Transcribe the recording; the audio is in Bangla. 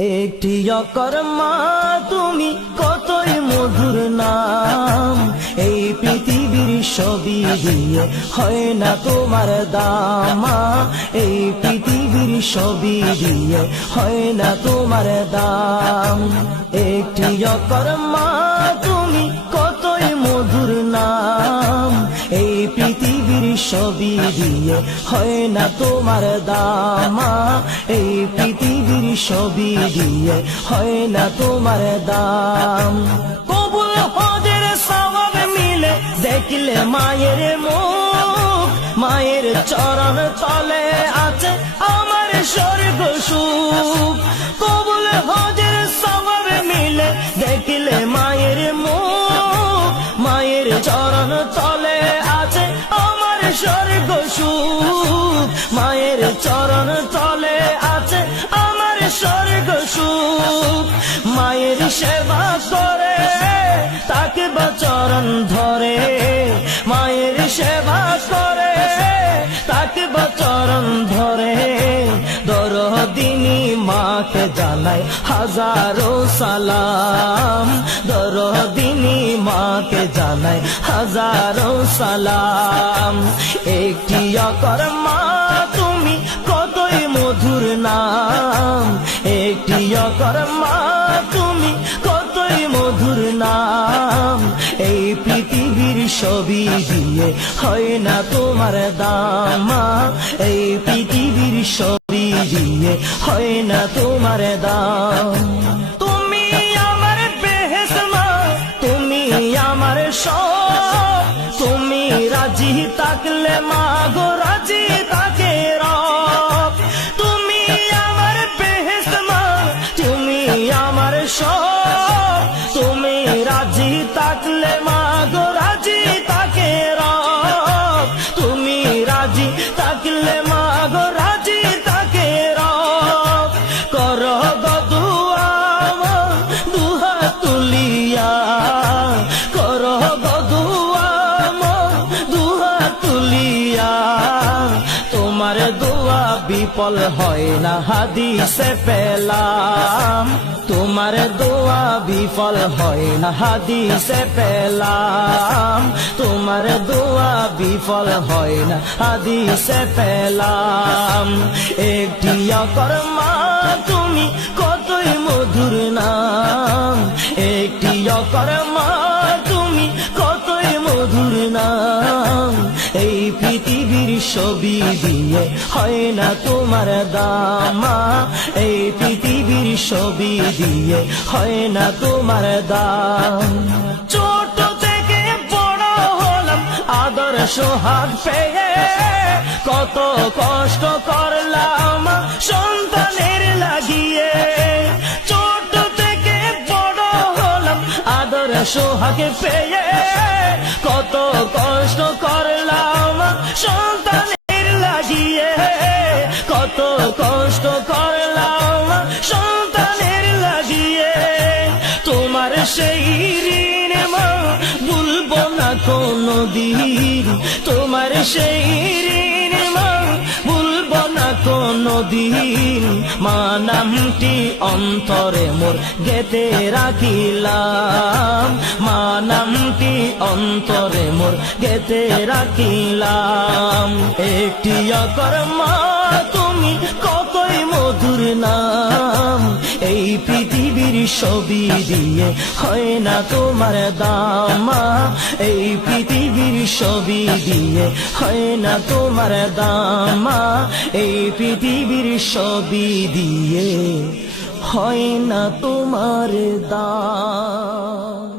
একটি অকর্মা তুমি কতই মধুর নাম, এই পৃথিবীর ছবি দিয়ে হয় না তোমার দামা, এই পৃথিবীর ছবি দিয়ে হয় না তোমার দাম। একটি অকর্মা তুমি কতই মধুর নাম, এই পৃথিবীর ছবি দিয়ে হয় না তোমার দামা, এই পৃথিবীর ছবি দিয়ে হয় না তোমার দাম। কবুল হজের সওয়াব মিলে দেখলে মায়ের মুখ, মায়ের চরণ তলে আছে আমার স্বর্গ সুখ। কবুল হজের সওয়াব মিলে দেখলে মায়ের মুখ, মায়ের চরণ তলে আছে আমার স্বর্গ সুখ, মায়ের চরণ তলে আছে আমার স্বর্গ সুখ। মায়ের সেবা করে তাকে চরণ ধরে, মায়ের সেবা করে তাকে চরণ ধরে, দরদিনী মাকে জানাই হাজারো সালাম, দরদিনী মাকে জানাই হাজারো সালাম। একটি অকর্মা তুমি কতই মধুর নাম, একটি অকর্মা তুমি কতই মধুর নাম, এই পৃথিবীর ছবি দিয়ে হয় না তোমার দামা, এই পৃথিবীর ছবি দিয়ে হয় না তোমার দাম। তুমি আমার বেহেশত মা, তুমি আমার সব, তুমি রাজি থাকলে মা গো রাজি থাকে রব। তুমি আমার বেহেশত মা, তুমি আমার সব, তুমি রাজি থাকলে মা গো রাজি থাকে রব। তুমি রাজি থাকলে মা গো রাজি থাকে রব। করো গো দুআ দুহাত তুলিয়া, করো গো দুআ দুহাত তুলিয়া, তোমার দোয়া বিফল হয় না হাদিসে পেলাম, তোমার দোয়া বিফল হয় না হাদিসে পেলাম, তোমার দোয়া বিফল হয় না হাদিসে পেলাম। একটি অকর্মা তুমি কতই মধুর নাম, একটি অকর্মা তুমি কতই মধুর নাম, এই পৃথিবীর ছবি দিয়ে হয় না তোমার দামা, এই পৃথিবীর ছবি দিয়ে হয় না তোমার দাম। ছোট থেকে বড় হলাম আদর সোহাগ পেয়ে, কত কষ্ট করলাম সন্তানের লাগিয়ে। ছোট থেকে বড় হলাম আদর সোহাগ পেয়ে, কত কষ্ট করলাম সন্তানের লাগিয়ে, কত কষ্ট করলাম সন্তানের লাগিয়ে। তোমার সেই ঋণ মা ভুলবো না কোনদিন, তোমার সেই ঋণ মা ভুলবো না কোনদিন। মা নামটি অন্তরে মোর গেঁথে রাখিলাম, মা নামটি অন্তরে মোর গেঁথে রাখিলাম। একটি অকর্মা তুমি কতই মধুর নাম, এই পৃথিবীর ছবি দিয়ে হয় না তোমার দামা, এই পৃথিবীর ছবি দিয়ে হয় না তোমার দামা, এই পৃথিবীর ছবি দিয়ে হয় না তোমার দাম।